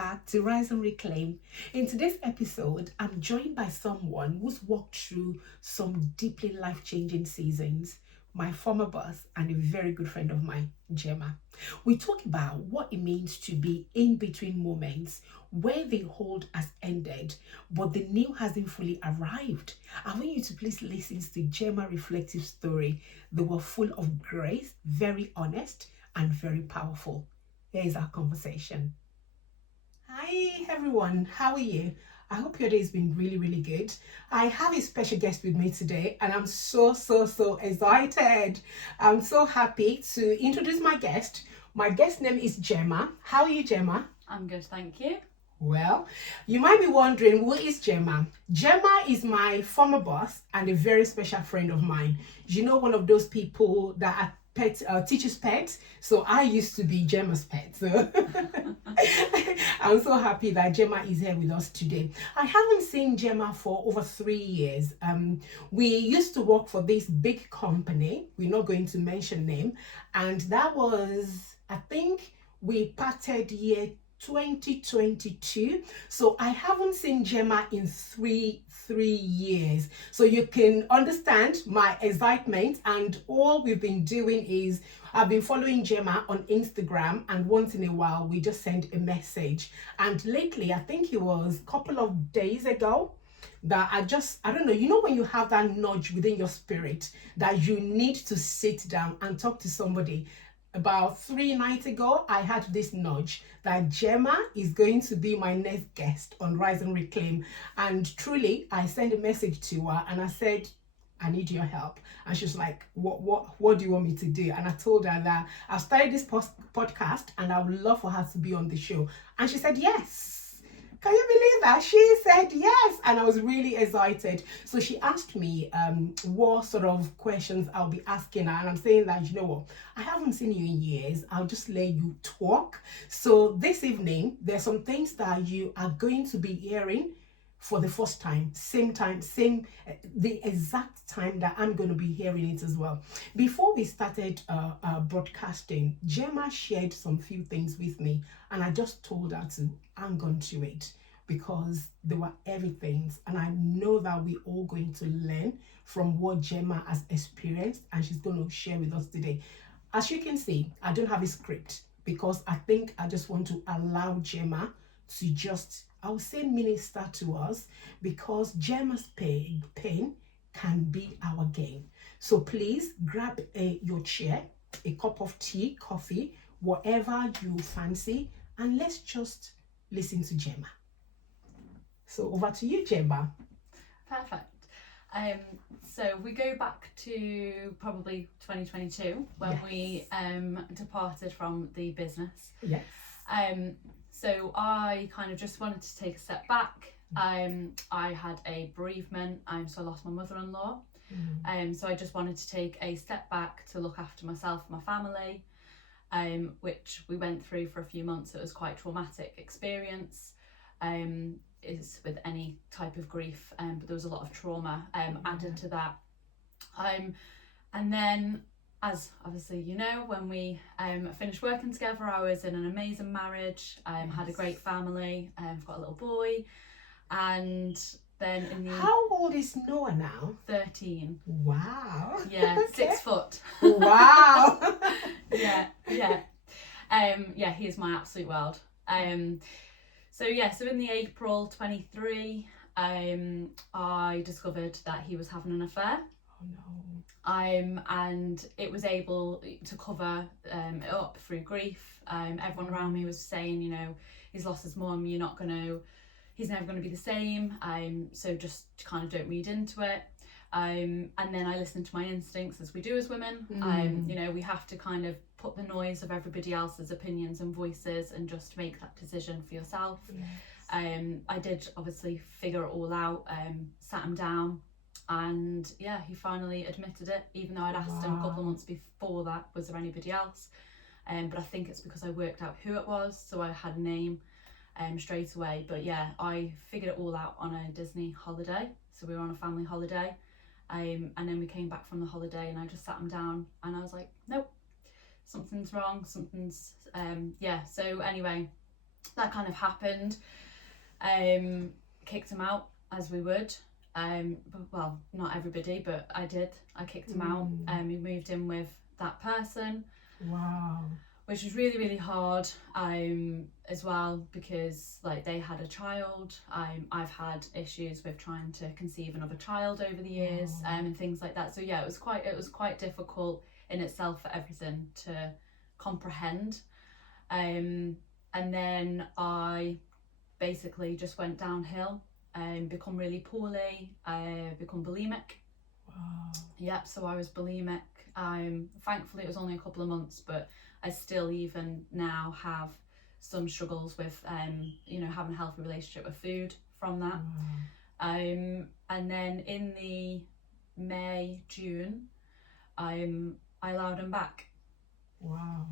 back to Rise and Reclaim. In today's episode, I'm joined by someone who's walked through some deeply life-changing seasons, my former boss and a very good friend of mine, Gemma. We talk about what it means to be in between moments where the old has ended, but the new hasn't fully arrived. I want you to please listen to Gemma's reflective story. They were full of grace, very honest, and very powerful. Here is our conversation. Hi everyone, how are you? I hope your day has been really good. I have a special guest with me today and I'm so excited. I'm so happy to introduce my guest. My guest name is Gemma. How are you, Gemma? I'm good, thank you. Well, you might be wondering, who is Gemma? Gemma is my former boss and a very special friend of mine. You know, one of those people that are teacher's pet. So I used to be Gemma's pet. So I'm so happy that Gemma is here with us today. I haven't seen Gemma for over 3 years. We used to work for this big company. We're not going to mention name. And that was, I think we parted year 2022. So I haven't seen Gemma in three years. So you can understand my excitement, and all we've been doing is I've been following Gemma on Instagram, and once in a while we just send a message. And lately, I think it was a couple of days ago, that I don't know, you know when you have that nudge within your spirit that you need to sit down and talk to somebody. About 3 nights ago, I had this nudge that Gemma is going to be my next guest on Rise and Reclaim. And truly, I sent a message to her and I said, I need your help. And she's like, what do you want me to do? And I told her that I've started this podcast and I would love for her to be on the show. And she said, yes. Can you believe that? She said yes, and I was really excited. So she asked me what sort of questions I'll be asking her, and I'm saying that, you know what, I haven't seen you in years. I'll just let you talk. So this evening, there's some things that you are going to be hearing for the first time, the exact time that I'm going to be hearing it as well. Before we started broadcasting, Gemma shared some few things with me, and I just told her to hang on to it because they were heavy things, and I know that we're all going to learn from what Gemma has experienced, and she's going to share with us today. As you can see, I don't have a script because I think I just want to allow Gemma to just, I would say, minister to us, because Gemma's pain can be our gain. So please grab your chair, a cup of tea, coffee, whatever you fancy, and let's just listen to Gemma. So over to you, Gemma. Perfect. So we go back to probably 2022 when Yes. we departed from the business. Yes. So I kind of just wanted to take a step back. I had a bereavement, so I lost my mother-in-law. So I just wanted to take a step back to look after myself and my family, which we went through for a few months. It was quite a traumatic experience, is with any type of grief, but there was a lot of trauma added to that. And then, as obviously you know, when we finished working together, I was in an amazing marriage, had a great family, I've got a little boy, and then in the... How old is Noah now? 13. Wow. Yeah, Okay. 6 foot. Wow. Yeah, he is my absolute world. So in the April 23, I discovered that he was having an affair. Oh no. And it was able to cover it up through grief. Everyone around me was saying, you know, he's lost his mum, he's never going to be the same. So just kind of don't read into it. And then I listened to my instincts, as we do as women. You know, we have to kind of put the noise of everybody else's opinions and voices and just make that decision for yourself. Yes. I did obviously figure it all out, sat him down, and he finally admitted it, even though I'd asked him a couple of months before that, was there anybody else? But I think it's because I worked out who it was, so I had a name straight away. But I figured it all out on a Disney holiday. So we were on a family holiday, and then we came back from the holiday and I just sat him down and I was like, nope, something's wrong, so anyway, that kind of happened. Kicked him out, as we would. Well, not everybody, but I did. I kicked him out. We moved in with that person. Wow. Which was really, really hard, as well, because like they had a child. I've had issues with trying to conceive another child over the years, and things like that. So yeah, it was quite difficult in itself for everything to comprehend. And then I basically just went downhill and become really poorly. I become bulimic. Wow. Yep, so I was bulimic. Thankfully it was only a couple of months, but I still even now have some struggles with having a healthy relationship with food from that. And then in the May, June, I allowed him back. Wow.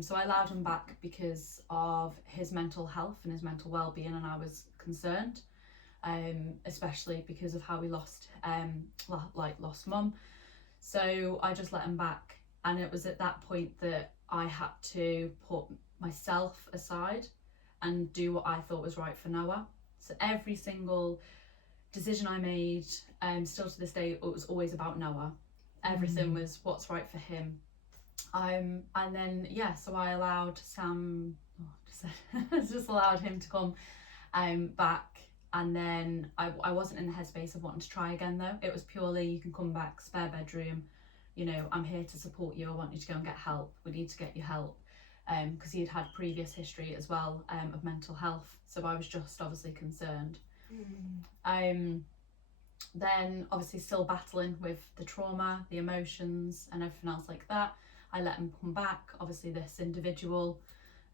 So I allowed him back because of his mental health and his mental well-being, and I was concerned, especially because of how we lost mum. So I just let him back, and it was at that point that I had to put myself aside and do what I thought was right for Noah. So every single decision I made, still to this day, it was always about Noah. Everything was what's right for him. And then so I allowed Sam, just allowed him to come back. And then I wasn't in the headspace of wanting to try again though. It was purely, you can come back, spare bedroom, I'm here to support you, I want you to go and get help, we need to get you help. Because he had previous history as well of mental health, so I was just obviously concerned. Then obviously still battling with the trauma, the emotions and everything else like that. I let him come back. Obviously this individual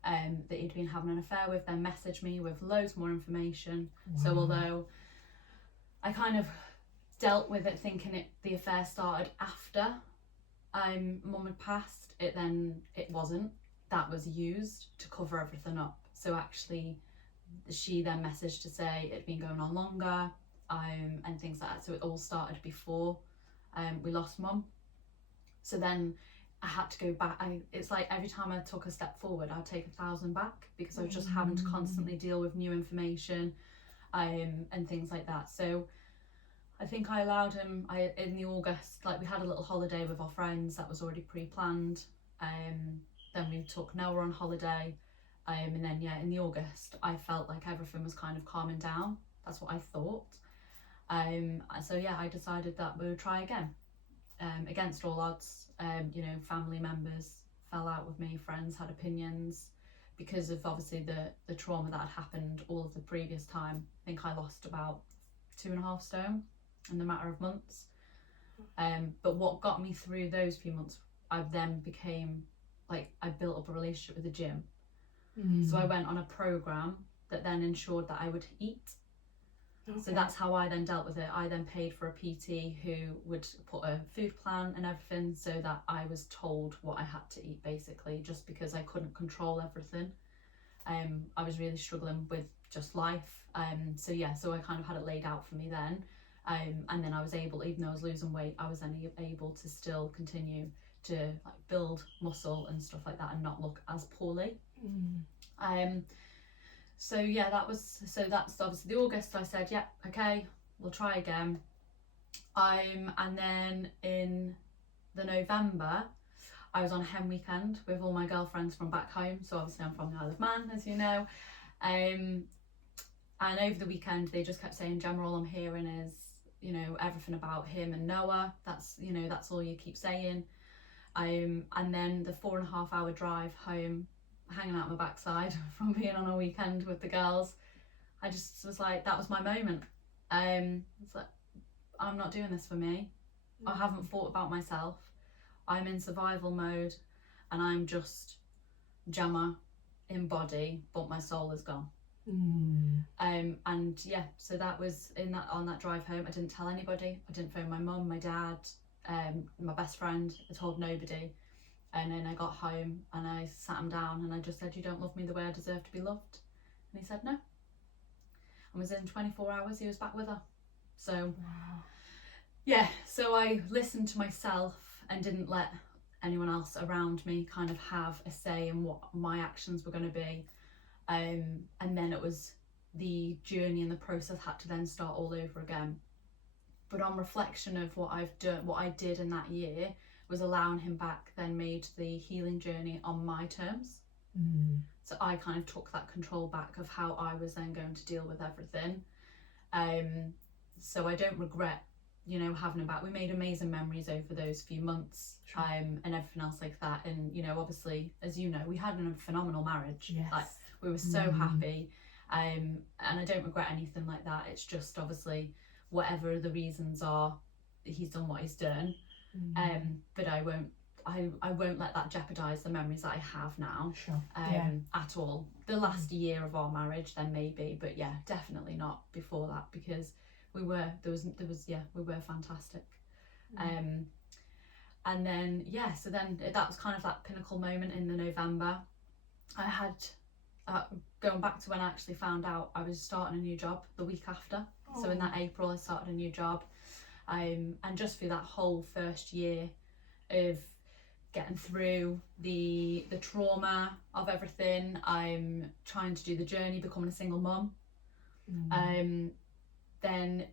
that he'd been having an affair with then messaged me with loads more information. So although I kind of dealt with it thinking the affair started after mum had passed, it wasn't. That was used to cover everything up. So actually she then messaged to say it'd been going on longer, and things like that. So it all started before we lost mum. So then I had to go back. It's like every time I took a step forward, I'd take 1,000 back, because I was just having to constantly deal with new information and things like that. So I think I allowed him, in the August, like we had a little holiday with our friends that was already pre-planned. Then we took Noah on holiday. And then in the August, I felt like everything was kind of calming down. That's what I thought. So I decided that we would try again. Against all odds, family members fell out with me, friends had opinions, because of obviously the trauma that had happened all of the previous time. I think I lost about 2.5 stone in the matter of months. But what got me through those few months, I then became I built up a relationship with the gym. So I went on a program that then ensured that I would eat. So that's how I then dealt with it. I then paid for a PT who would put a food plan and everything, so that I was told what I had to eat, basically, just because I couldn't control everything. I was really struggling with just life. So I kind of had it laid out for me then. And then I was able, even though I was losing weight, I was then able to still continue to build muscle and stuff like that and not look as poorly. That's obviously the August. I said, okay, we'll try again. And then in the November, I was on a hen weekend with all my girlfriends from back home. So obviously I'm from the Isle of Man, as you know. And over the weekend, they just kept saying, Gemma, all I'm hearing is, everything about him and Noah. That's all you keep saying. And then the 4.5 hour drive home, hanging out my backside from being on a weekend with the girls, I just was like, that was my moment. It's like, I'm not doing this for me. I haven't thought about myself. I'm in survival mode, and I'm just Gemma in body, but my soul is gone. So that was on that drive home. I didn't tell anybody. I didn't phone my mum, my dad, my best friend. I told nobody. And then I got home and I sat him down and I just said, you don't love me the way I deserve to be loved. And he said no. And within 24 hours he was back with her. So so I listened to myself and didn't let anyone else around me kind of have a say in what my actions were going to be. And then it was the journey and the process had to then start all over again. But on reflection of what I've done, what I did in that year was allowing him back, then made the healing journey on my terms. So I kind of took that control back of how I was then going to deal with everything. So I don't regret, you know, having him back. We made amazing memories over those few months, and everything else like that. And, you know, obviously, as you know, we had a phenomenal marriage. Yes. Like, we were so happy. And I don't regret anything like that. It's just obviously whatever the reasons are, he's done what he's done. But I won't let that jeopardize the memories that I have now. At all. The last year of our marriage, then maybe, but yeah, definitely not before that, because we were fantastic. And then so then that was kind of that pinnacle moment in the November. I had going back to when I actually found out I was starting a new job the week after. So in that April I started a new job, and just through that whole first year of getting through the trauma of everything, I'm trying to do the journey, becoming a single mum. Then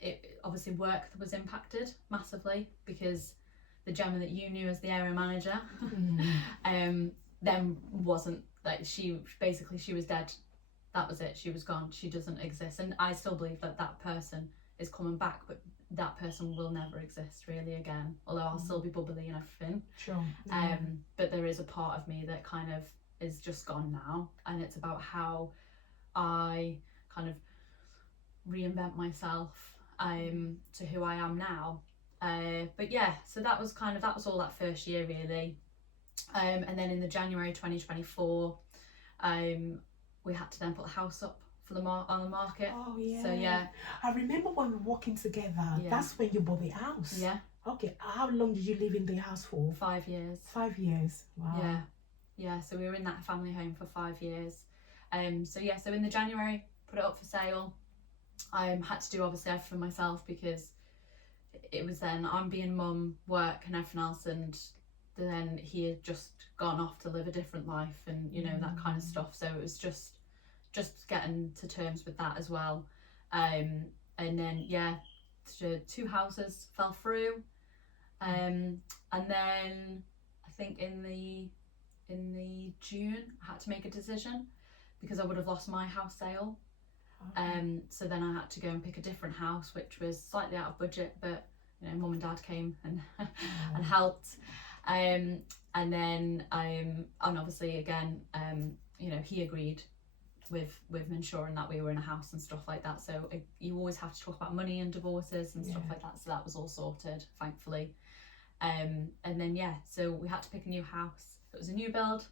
it obviously work was impacted massively, because the Gemma that you knew as the area manager then wasn't, like, she was dead. That was it. She was gone. She doesn't exist. And I still believe that that person is coming back, but that person will never exist really again, although I'll still be bubbly and everything. But there is a part of me that kind of is just gone now, and it's about how I kind of reinvent myself to who I am now. But yeah, so that was all that first year really. And then in the January 2024, we had to then put the house up for on the market. So yeah, I remember when we were walking together. That's when you bought the house. Okay, how long did you live in the house for? 5 years. 5 years. Wow. Yeah, so we were in that family home for 5 years. So in the January, put it up for sale. I had to do obviously everything myself, because it was then I'm being mum, work and everything else, and then he had just gone off to live a different life, and you know, that kind of stuff. So it was just getting to terms with that as well. And then 2 houses fell through, and then I think in the June I had to make a decision, because I would have lost my house sale. So then I had to go and pick a different house, which was slightly out of budget, but you know, mum and dad came and and helped. And then and obviously again, you know, he agreed with ensuring that we were in a house and stuff like that. So you always have to talk about money and divorces and stuff like that. So that was all sorted, thankfully. And then so we had to pick a new house. It was a new build.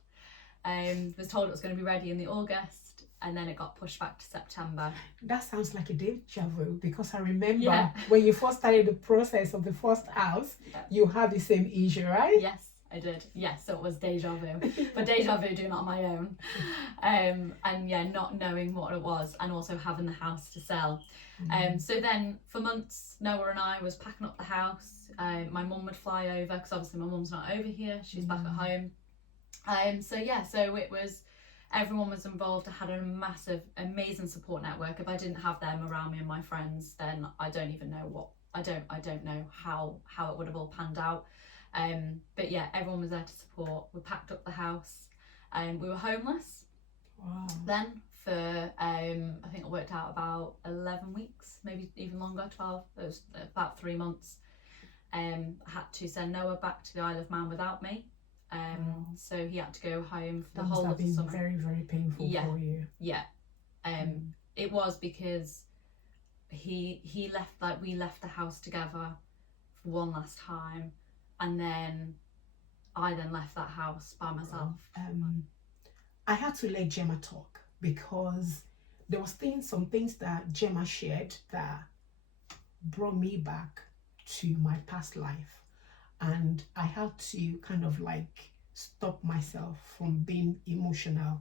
Was told it was going to be ready in the August, and then it got pushed back to September. That sounds like a deja vu, because I remember when you first started the process of the first house, you had the same issue, right? Yes, I did. Yes, so it was deja vu, but deja vu doing it on my own, and not knowing what it was, and also having the house to sell. So then for months, Noah and I was packing up the house. My mum would fly over, because obviously my mum's not over here; she's back at home. So it was. Everyone was involved. I had a massive, amazing support network. If I didn't have them around me and my friends, then I don't even know I don't know how it would have all panned out. But yeah, everyone was there to support. We packed up the house, and we were homeless. Wow. Then for I think it worked out about 11 weeks, maybe even longer, 12. It was about 3 months. I had to send Noah back to the Isle of Man without me. So he had to go home for the whole of the summer. Very, very painful for you. It was, because he left, like, we left the house together for one last time, and then I then left that house by myself. I had to let Gemma talk, because there was some things that Gemma shared that brought me back to my past life. And I had to kind of like stop myself from being emotional.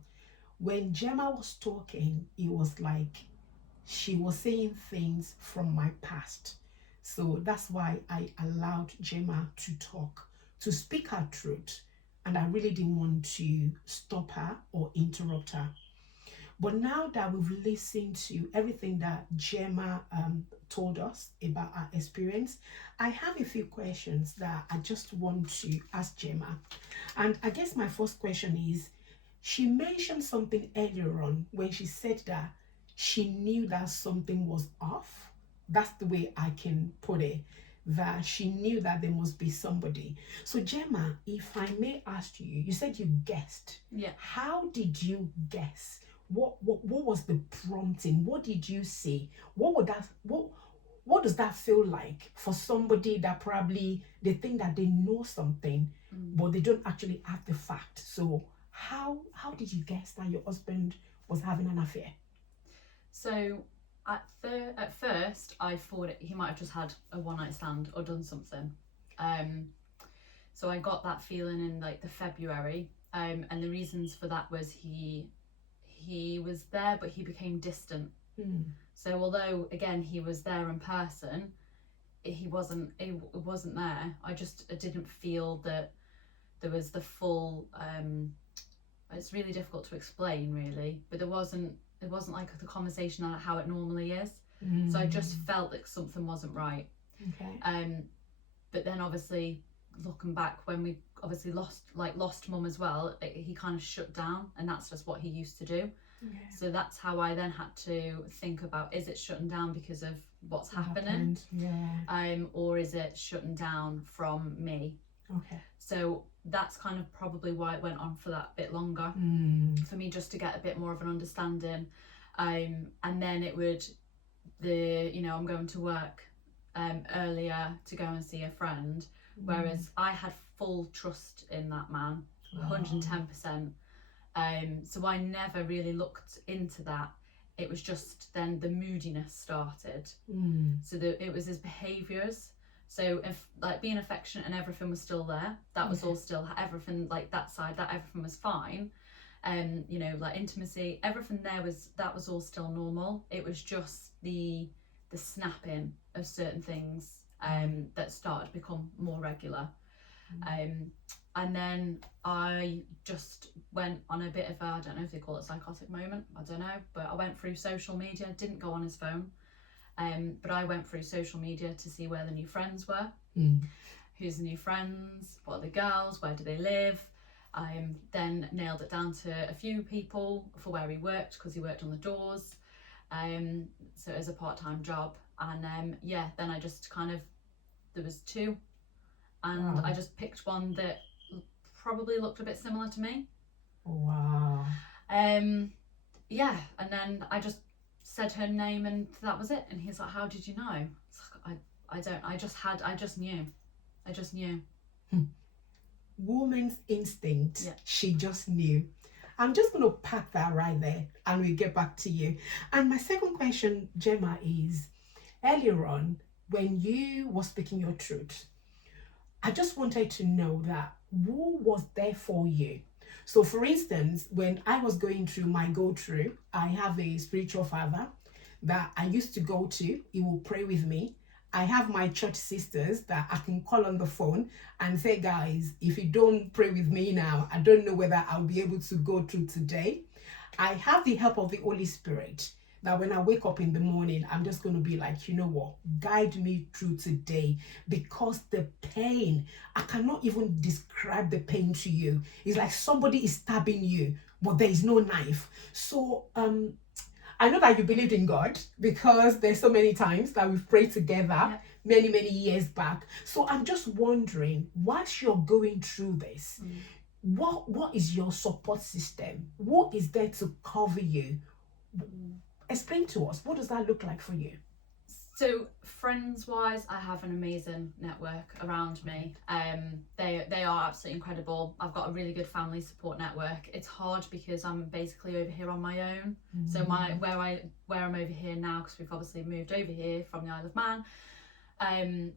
When Gemma was talking, it was like she was saying things from my past. So that's why I allowed Gemma to talk, to speak her truth. And I really didn't want to stop her or interrupt her. But now that we've listened to everything that Gemma told us about our experience, I have a few questions that I just want to ask Gemma. And I guess my first question is, she mentioned something earlier on when she said that she knew that something was off. That's the way I can put it, that she knew that there must be somebody. So Gemma, if I may ask you, you said you guessed. Yeah. How did you guess? What was the prompting? What did you say? What does that feel like for somebody that probably they think that they know something, but they don't actually have the fact? So how did you guess that your husband was having an affair? So at first I thought he might have just had a one night stand or done something. So I got that feeling in like the February. And the reasons for that was he was there, but he became distant. So although again he was there in person, it wasn't there. I didn't feel that there was the full. It's really difficult to explain, really, but it wasn't like the conversation on how it normally is. So I just felt that something wasn't right. Okay. But then obviously looking back, when we obviously lost mum as well, he kind of shut down, and that's just what he used to do. Okay. So that's how I then had to think about, is it shutting down because of what's happening? Yeah. Or is it shutting down from me? Okay. So that's kind of probably why it went on for that bit longer, for me just to get a bit more of an understanding. And then it would, I'm going to work earlier to go and see a friend, whereas I had full trust in that man, 110%. So I never really looked into that. It was just then the moodiness started. So it was his behaviours. So if like being affectionate and everything was still there, that was all still everything, like that side, that everything was fine. Like intimacy, everything there was all still normal. It was just the snapping of certain things that started to become more regular. And then I just went on a bit of I don't know if they call it psychotic moment, I don't know, but I went through social media, didn't go on his phone, but I went through social media to see where the new friends were, who's the new friends, what are the girls, where do they live. Then nailed it down to a few people for where he worked, because he worked on the doors, so as a part-time job. And then I just there was two, and I just picked one that probably looked a bit similar to me. Wow. And then I just said her name, and that was it. And he's like, how did you know? It's like, I just knew. Woman's instinct. Yeah. She just knew. I'm just going to pack that right there, and we'll get back to you. And my second question, Gemma, is earlier on when you were speaking your truth, I just wanted to know that who was there for you. So for instance, when I was going through my go-through, I have a spiritual father that I used to go to. He will pray with me. I have my church sisters that I can call on the phone and say, guys, if you don't pray with me now, I don't know whether I'll be able to go through today. I have the help of the Holy Spirit that when I wake up in the morning, I'm just going to be like, you know what, guide me through today, because the pain, I cannot even describe the pain to you. It's like somebody is stabbing you, but there is no knife. So I know that you believed in God, because there's so many times that we've prayed together many years back. So I'm just wondering, whilst you're going through this, what is your support system? What is there to cover you? Explain to us, what does that look like for you? So friends wise, I have an amazing network around me. They are absolutely incredible. I've got a really good family support network. It's hard because I'm basically over here on my own. So where I'm over here now, because we've obviously moved over here from the Isle of Man,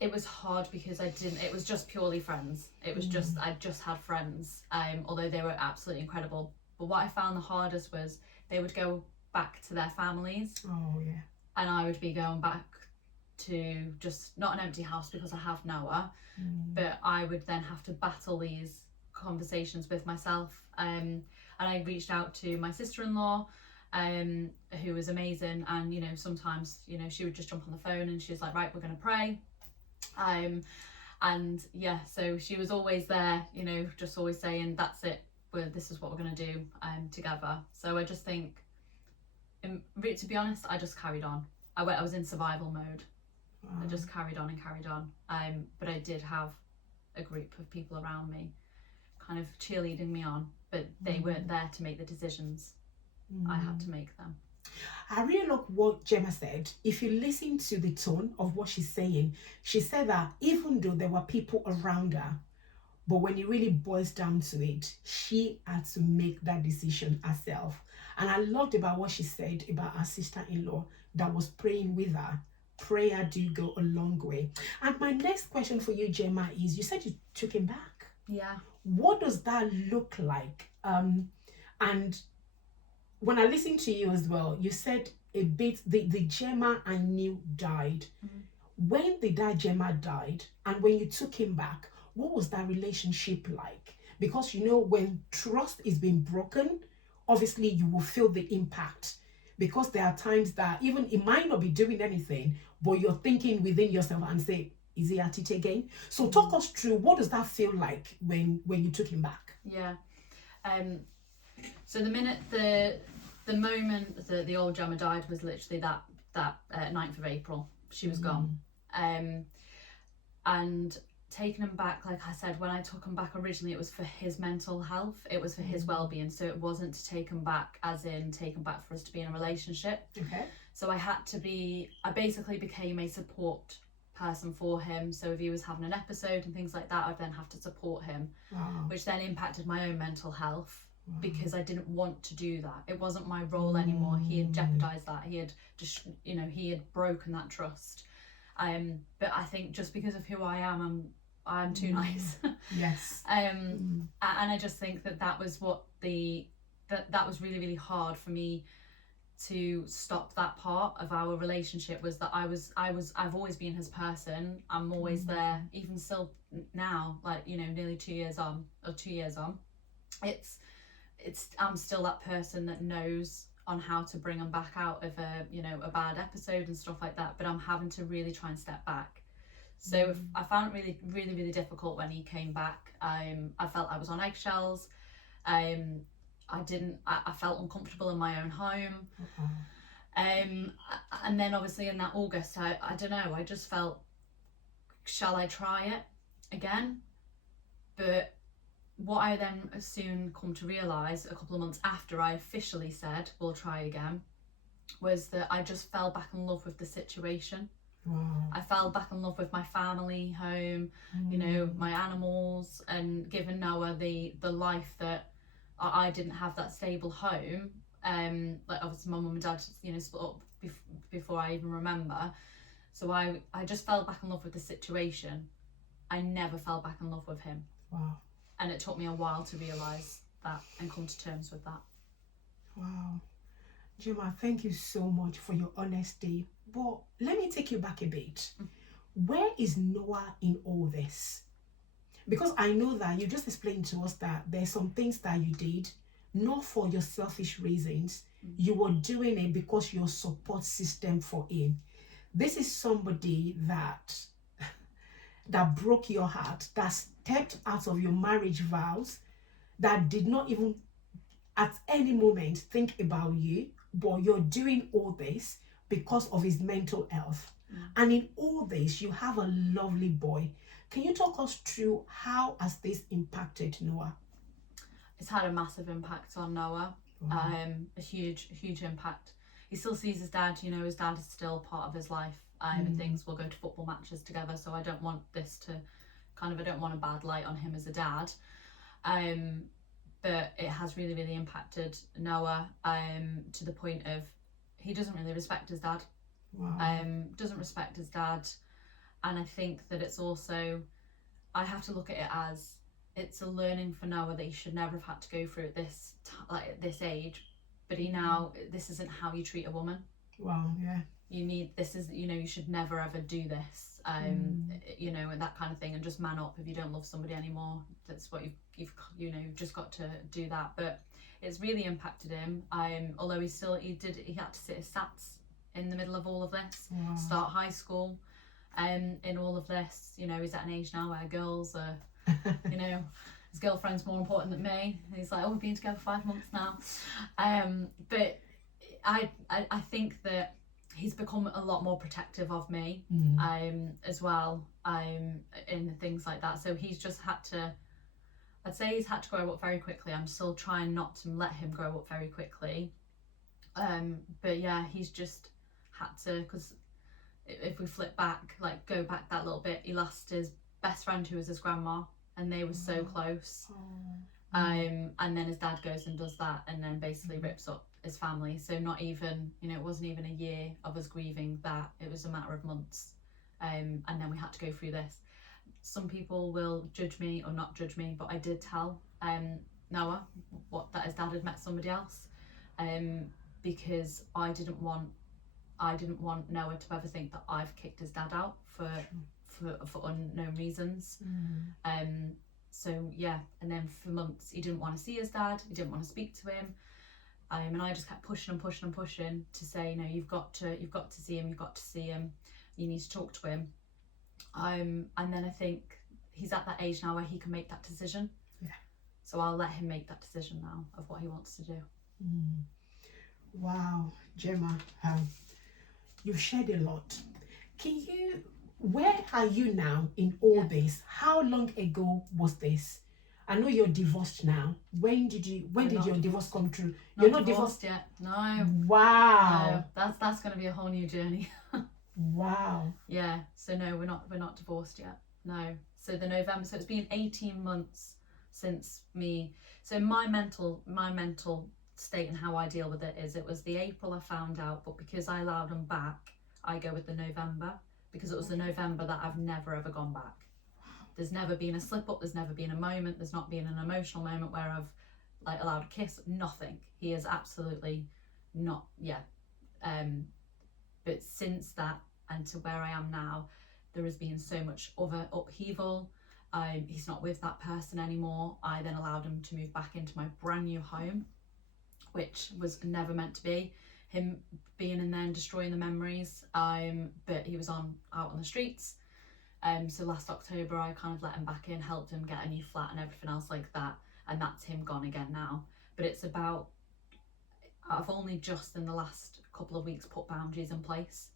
it was hard because it was just purely friends. It was I just had friends, although they were absolutely incredible. But what I found the hardest was they would go back to their families. Oh yeah. And I would be going back to just not an empty house, because I have Noah, but I would then have to battle these conversations with myself. And I reached out to my sister-in-law, who was amazing, and you know, sometimes, you know, she would just jump on the phone and she was like, right, we're going to pray. And yeah, so she was always there, you know, just always saying, that's it, this is what we're going to do together. So I just think, to be honest, I just carried on. I was in survival mode. I just carried on and carried on. But I did have a group of people around me kind of cheerleading me on, but they weren't there to make the decisions. I had to make them. I really like what Gemma said. If you listen to the tone of what she's saying, she said that even though there were people around her, but when it really boils down to it, she had to make that decision herself. And I loved about what she said about her sister-in-law that was praying with her. Prayer do go a long way. And my next question for you, Gemma, is you said you took him back. Yeah. What does that look like? And when I listened to you as well, you said a bit, the Gemma I knew died. When the Gemma died, and when you took him back, what was that relationship like? Because you know, when trust is being broken, obviously you will feel the impact. Because there are times that even it might not be doing anything, but you're thinking within yourself and say, is he at it again? So talk us through, what does that feel like when you took him back? Yeah. So the moment that the old Gemma died was literally that 9th of April. She was gone. And taking him back, like I said, when I took him back originally, it was for his mental health. It was for his well-being. So it wasn't to take him back as in take him back for us to be in a relationship. Okay. So I basically became a support person for him. So if he was having an episode and things like that, I'd then have to support him, which then impacted my own mental health. Because I didn't want to do that. It wasn't my role anymore. He had jeopardized that. He had just, you know, he had broken that trust. But I think just because of who I am, I'm too nice. Yes. And I just think that was what that was really, really hard for me to stop that part of our relationship, was that I've always been his person. I'm always there, even still now, like, you know, nearly 2 years on. I'm still that person that knows on how to bring him back out of a bad episode and stuff like that, but I'm having to really try and step back. So I found it really, really, really difficult when he came back. I felt I was on eggshells. I felt uncomfortable in my own home. And then obviously in that August, I don't know, I just felt, shall I try it again? But what I then soon come to realise, a couple of months after I officially said we'll try again, was that I just fell back in love with the situation. I fell back in love with my family home, you know, my animals, and giving Noah the life that I didn't have, that stable home. Like obviously my mum and dad, you know, split up before I even remember. So I just fell back in love with the situation. I never fell back in love with him. And it took me a while to realise that and come to terms with that. Wow. Gemma, thank you so much for your honesty. But let me take you back a bit. Where is Noah in all this? Because I know that you just explained to us that there's some things that you did, not for your selfish reasons. You were doing it because your support system for him. This is somebody that broke your heart, that stepped out of your marriage vows, that did not even at any moment think about you, but you're doing all this because of his mental health. And in all this, you have a lovely boy. Can you talk us through how has this impacted Noah? It's had a massive impact on Noah. A huge impact. He still sees his dad, you know, his dad is still part of his life. And things, we'll go to football matches together, so I don't want this to I don't want a bad light on him as a dad. But it has really, really impacted Noah to the point of he doesn't really respect his dad. Doesn't respect his dad. And I think that it's also, I have to look at it as it's a learning for Noah that he should never have had to go through at this age. But this isn't how you treat a woman. You should never ever do this, and that kind of thing, and just man up. If you don't love somebody anymore, that's what you've just got to do that. But it's really impacted him. Although he had to sit his SATs in the middle of all of this, Wow. start high school, in all of this. You know, he's at an age now where girls are, you know, his girlfriend's more important than me. He's like, oh, we've been together 5 months now. But I think that he's become a lot more protective of me, as well, in things like that. So he's just had to, I'd say he's had to grow up very quickly. I'm still trying not to let him grow up very quickly. But yeah, he's just had to, because if we flip back, like go back that little bit, he lost his best friend who was his grandma, and they were so close. And then his dad goes and does that, and then basically rips up his family. So not even, you know, it wasn't even a year of us grieving that, it was a matter of months. And then we had to go through this. Some people will judge me or not judge me, but I did tell Noah that his dad had met somebody else, because I didn't want Noah to ever think that I've kicked his dad out for unknown reasons. So yeah, and then for months he didn't want to see his dad, he didn't want to speak to him, and I just kept pushing to say, no, you've got to see him, you need to talk to him. And then I think he's at that age now where he can make that decision. Yeah. So I'll let him make that decision now of what he wants to do. Wow, Gemma, you've shared a lot. Where are you now in all this? How long ago was this? I know you're divorced now. When did your divorce come through? You're not divorced yet. No. Wow. No, that's going to be a whole new journey. Wow. Yeah. So no, we're not divorced yet. No. So the November. So it's been 18 months since me. So my mental state and how I deal with it is, it was the April I found out, but because I allowed him back, I go with the November, because it was the November that I've never ever gone back. There's never been a slip up, there's never been a moment, there's not been an emotional moment where I've like allowed a kiss, nothing. He is absolutely not, but since that and to where I am now, there has been so much other upheaval. He's not with that person anymore. I then allowed him to move back into my brand new home, which was never meant to be. Him being in there and destroying the memories, but he was out on the streets. So last October I kind of let him back in, helped him get a new flat and everything else like that, and that's him gone again now. But it's about, I've only just in the last couple of weeks put boundaries in place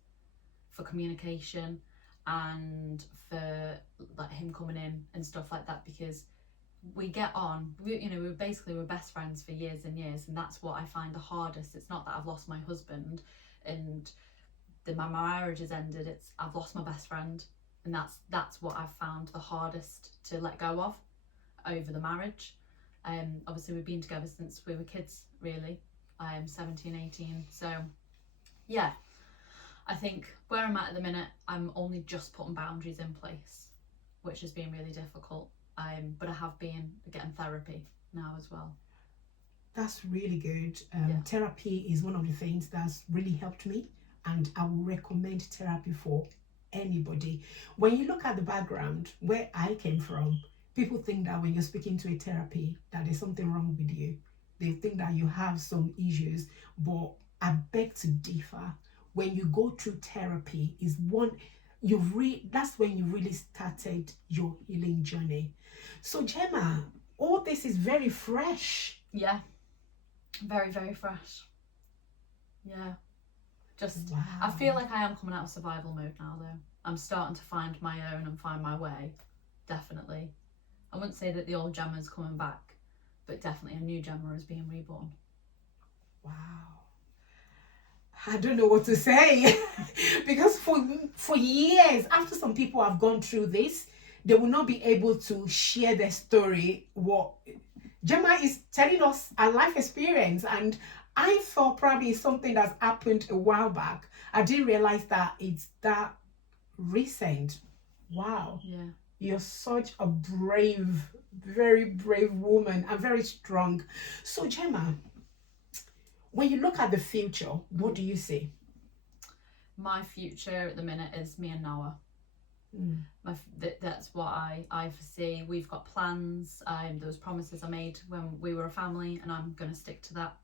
for communication and for like him coming in and stuff like that, because we get on, we're best friends for years and years, and that's what I find the hardest. It's not that I've lost my husband and my marriage has ended, it's I've lost my best friend, and that's what I've found the hardest to let go of over the marriage. Obviously we've been together since we were kids, really, 17, 18, so yeah, I think where I'm at the minute, I'm only just putting boundaries in place, which has been really difficult. But I have been getting therapy now as well. That's really good. Therapy is one of the things that's really helped me, and I would recommend therapy for anybody. When you look at the background where I came from, people think that when you're speaking to a therapy that there's something wrong with you. They think that you have some issues, but I beg to differ. When you go through therapy is that's when you really started your healing journey. So Gemma, all this is very fresh. Yeah, very, very fresh. Yeah, just wow. I feel like I am coming out of survival mode now though. I'm starting to find my own and find my way, definitely. I wouldn't say that the old Gemma is coming back, but definitely a new Gemma is being reborn. Wow. I don't know what to say because for years, after some people have gone through this, they will not be able to share their story. What Gemma is telling us a life experience, and I thought probably it's something that's happened a while back. I didn't realize that it's that recent. Wow. Yeah. You're such a brave, very brave woman and very strong. So Gemma, when you look at the future, what do you see? My future at the minute is me and Noah. That's what I foresee. We've got plans. There was promises I made when we were a family, and I'm going to stick to that.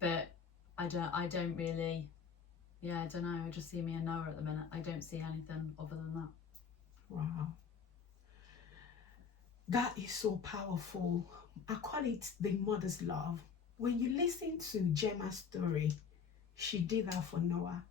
But I don't really. Yeah, I don't know. I just see me and Noah at the minute. I don't see anything other than that. Wow. That is so powerful. I call it the mother's love. When you listen to Gemma's story, she did that for Noah.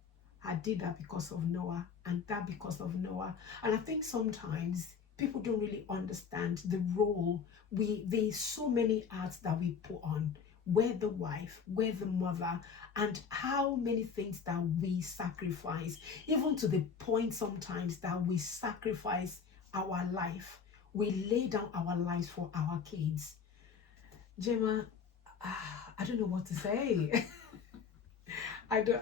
I did that because of Noah, and that because of Noah. And I think sometimes people don't really understand the role there's so many hats that we put on. We're the wife, we're the mother, and how many things that we sacrifice, even to the point sometimes that we sacrifice our life. We lay down our lives for our kids. Gemma, I don't know what to say. I don't.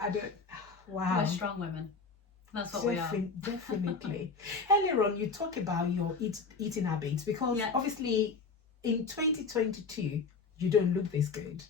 Wow. We're strong women. That's what we are. Definitely. Earlier on, you talk about your eating habits because obviously in 2022, you don't look this good.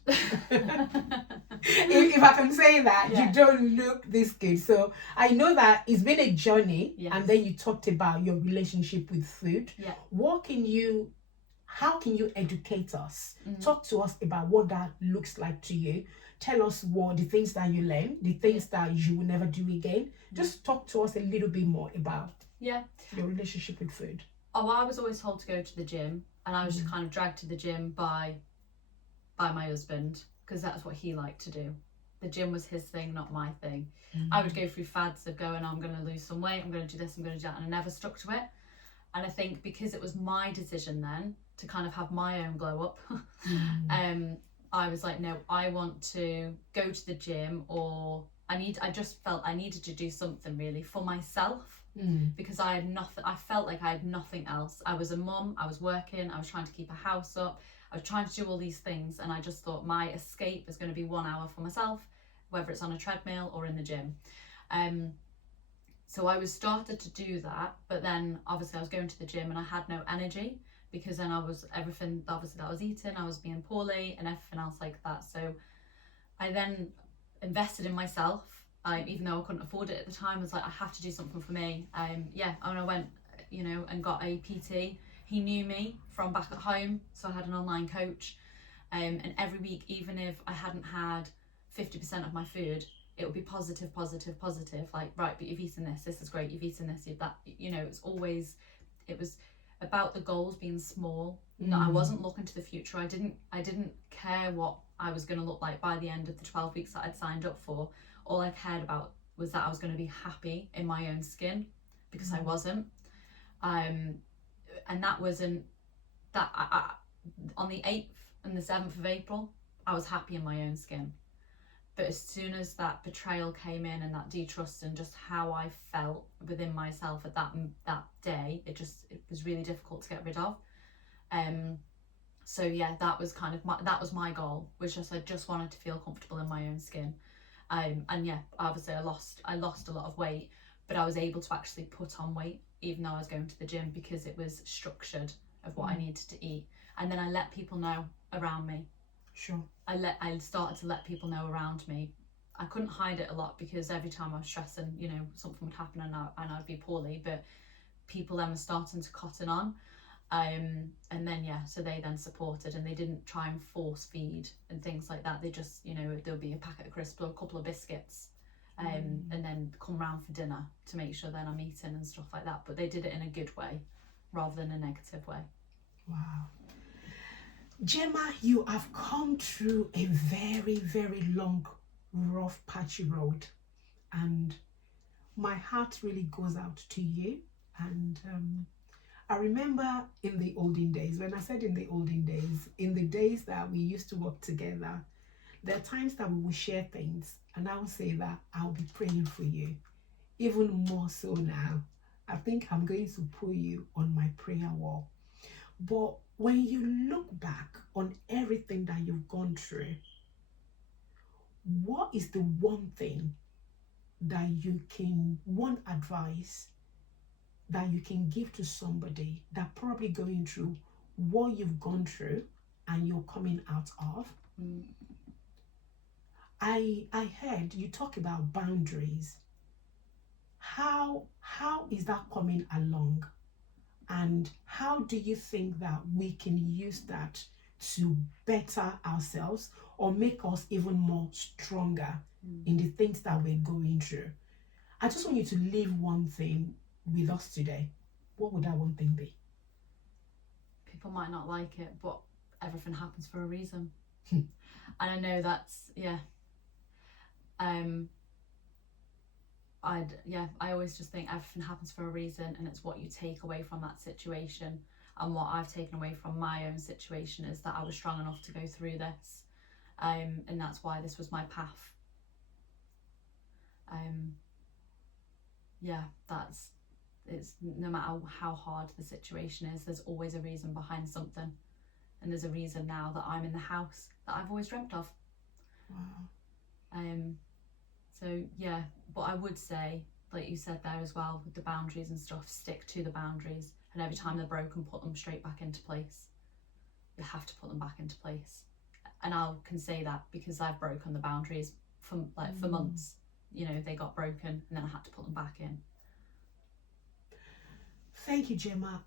if I can say that, you don't look this good. So I know that it's been a journey, and then you talked about your relationship with food. How can you educate us? Talk to us about what that looks like to you. Tell us what the things that you learn, the things that you will never do again. Just talk to us a little bit more about your relationship with food. Oh, I was always told to go to the gym, and I was just kind of dragged to the gym by my husband, because that's what he liked to do. The gym was his thing, not my thing. I would go through fads of going, I'm going to lose some weight, I'm going to do this, I'm going to do that, and I never stuck to it. And I think because it was my decision then to kind of have my own glow up, I was like, no, I want to go to the gym, or I just felt I needed to do something really for myself, because I had nothing. I felt like I had nothing else. I was a mum, I was working, I was trying to keep a house up, I was trying to do all these things, and I just thought my escape was going to be 1 hour for myself, whether it's on a treadmill or in the gym. So I was started to do that, but then obviously I was going to the gym and I had no energy, because then everything obviously that I was eating, I was being poorly and everything else like that. So I then invested in myself, even though I couldn't afford it at the time. I was like, I have to do something for me. And I went, and got a PT. He knew me from back at home, so I had an online coach. And every week, even if I hadn't had 50% of my food, it would be positive. Like, right, but you've eaten this is great, you've eaten this, that, it was about the goals being small. No, I wasn't looking to the future. I didn't care what I was going to look like by the end of the 12 weeks that I'd signed up for. All I cared about was that I was going to be happy in my own skin, because I wasn't. And that wasn't that. On the 8th and the 7th of April, I was happy in my own skin. But as soon as that betrayal came in, and that detrust, and just how I felt within myself at that day, it was really difficult to get rid of. So yeah, that was kind of my goal, was just I just wanted to feel comfortable in my own skin. And yeah, obviously I lost a lot of weight, but I was able to actually put on weight even though I was going to the gym, because it was structured of what I needed to eat. And then I let people know around me. Sure. I started to let people know around me. I couldn't hide it a lot, because every time I was stressing, something would happen and I'd be poorly, but people then were starting to cotton on. And then so they then supported, and they didn't try and force feed and things like that. They just, there'll be a packet of crisps or a couple of biscuits, and then come round for dinner to make sure then I'm eating and stuff like that. But they did it in a good way rather than a negative way. Wow. Gemma, you have come through a very, very long, rough, patchy road, and my heart really goes out to you. And I remember in the olden days, when I said in the olden days, in the days that we used to work together, there are times that we will share things, and I will say that I'll be praying for you. Even more so now, I think I'm going to put you on my prayer wall. But when you look back on everything that you've gone through, what is the one thing that one advice that you can give to somebody that probably going through what you've gone through and you're coming out of? I heard you talk about boundaries. how is that coming along? And how do you think that we can use that to better ourselves or make us even more stronger in the things that we're going through? I just want you to leave one thing with us today. What would that one thing be? People might not like it, but everything happens for a reason. Hmm. And I know that's, I always just think everything happens for a reason, and it's what you take away from that situation. And what I've taken away from my own situation is that I was strong enough to go through this, and that's why this was my path. It's no matter how hard the situation is, there's always a reason behind something, and there's a reason now that I'm in the house that I've always dreamt of. Wow. So yeah, but I would say, like you said there as well, with the boundaries and stuff, stick to the boundaries, and every time they're broken, put them straight back into place. You have to put them back into place, and I can say that because I've broken the boundaries for months. They got broken, and then I had to put them back in. Thank you, Gemma.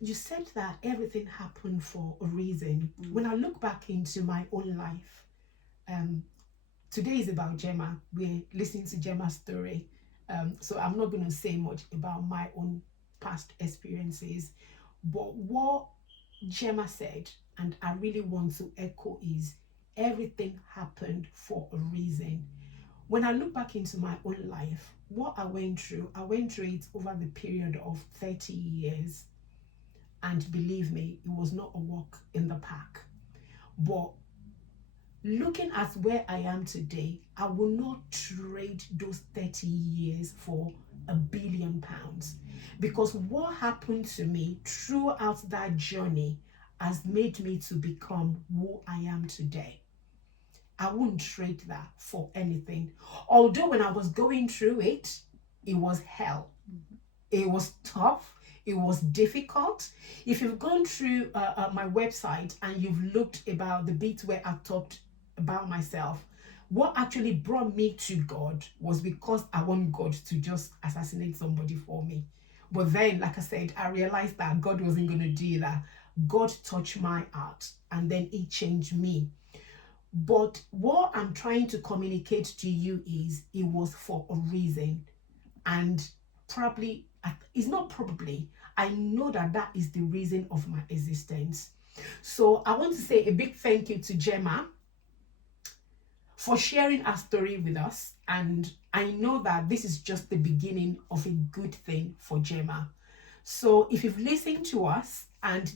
You said that everything happened for a reason. When I look back into my own life, today is about Gemma. We're listening to Gemma's story. So I'm not going to say much about my own past experiences. But what Gemma said, and I really want to echo, is everything happened for a reason. When I look back into my own life, what I went through it over the period of 30 years. And believe me, it was not a walk in the park. But looking at where I am today, I will not trade those 30 years for £1 billion. Because what happened to me throughout that journey has made me to become who I am today. I wouldn't trade that for anything. Although when I was going through it, it was hell. It was tough. It was difficult. If you've gone through my website and you've looked about the bit where I've talked about myself, what actually brought me to God was because I want God to just assassinate somebody for me. But then, like I said, I realized that God wasn't going to do that. God touched my heart, and then it changed me. But what I'm trying to communicate to you is it was for a reason. And probably, it's not probably, I know that that is the reason of my existence. So I want to say a big thank you to Gemma for sharing her story with us. And I know that this is just the beginning of a good thing for Gemma. So if you've listened to us and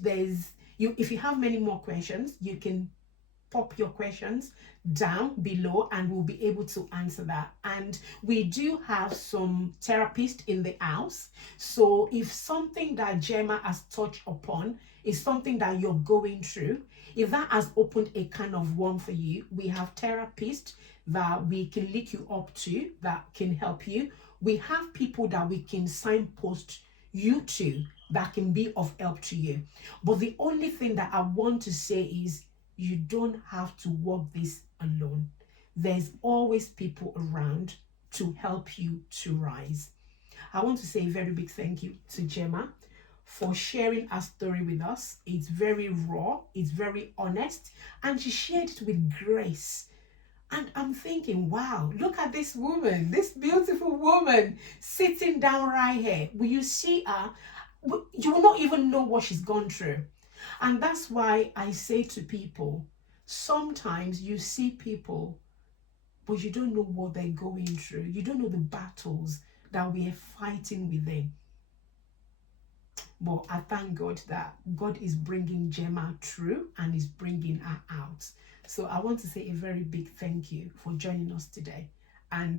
if you have many more questions, you can pop your questions down below and we'll be able to answer that. And we do have some therapists in the house. So if something that Gemma has touched upon is something that you're going through, if that has opened a kind of worm for you, we have therapists that we can link you up to that can help you. We have people that we can signpost you to that can be of help to you. But the only thing that I want to say is you don't have to walk this alone. There's always people around to help you to rise. I want to say a very big thank you to Gemma for sharing her story with us. It's very raw, it's very honest, and she shared it with grace. And I'm thinking, wow, look at this woman, this beautiful woman sitting down right here. Will you see her? You will not even know what she's gone through. And that's why I say to people, sometimes you see people, but you don't know what they're going through. You don't know the battles that we are fighting within. But I thank God that God is bringing Gemma through and is bringing her out. So I want to say a very big thank you for joining us today. And